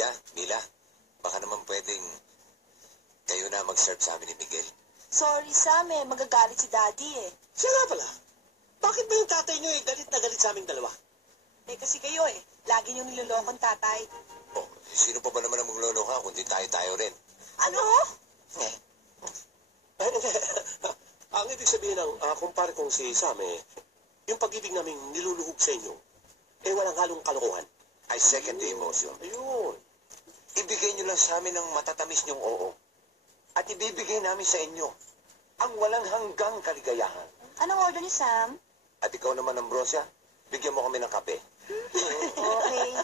Lydia, Mila, baka naman pwedeng kayo na mag-serve sa amin ni Miguel. Sorry, Sam, magagalit si Daddy Siya nga pala. Bakit ba yung tatay niyo galit na galit sa aming dalawa? Kasi kayo lagi niyong nilolokong tatay. Oh, sino pa ba naman ang magloloka kundi tayo-tayo rin? Ano? Ang ibig sabihin ng kumpare kong si Sam, yung pag-ibig namin niluluhog sa inyo, walang halong kalokohan. I second the emotion. Ayun. Ibigay nyo lang sa amin ang matatamis niyong oo. At ibibigay namin sa inyo ang walang hanggang kaligayahan. Anong order ni Sam? At ikaw naman, Ambrosia, bigyan mo kami ng kape. Okay.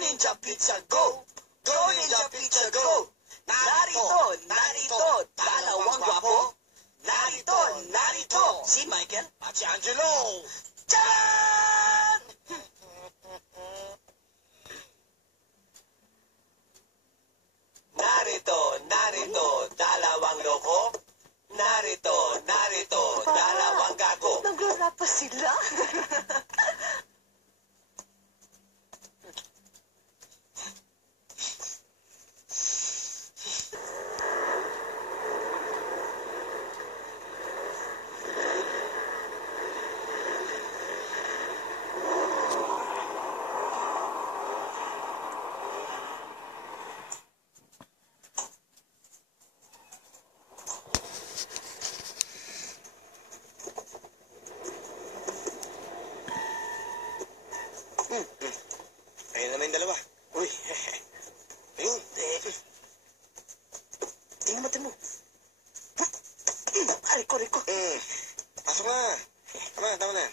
Ninja Pizza, go! Go, Ninja Pizza, go! Narito, dalawang gwapo. Narito, si Michael at si Angelo. Charan! Narito, dalawang loko. Narito, dalawang gago. Naglala pa sila. Ayun naman yung dalawa. Uy. Ayun. Tingnan mata mo. Riko. Pasok na. Tama na.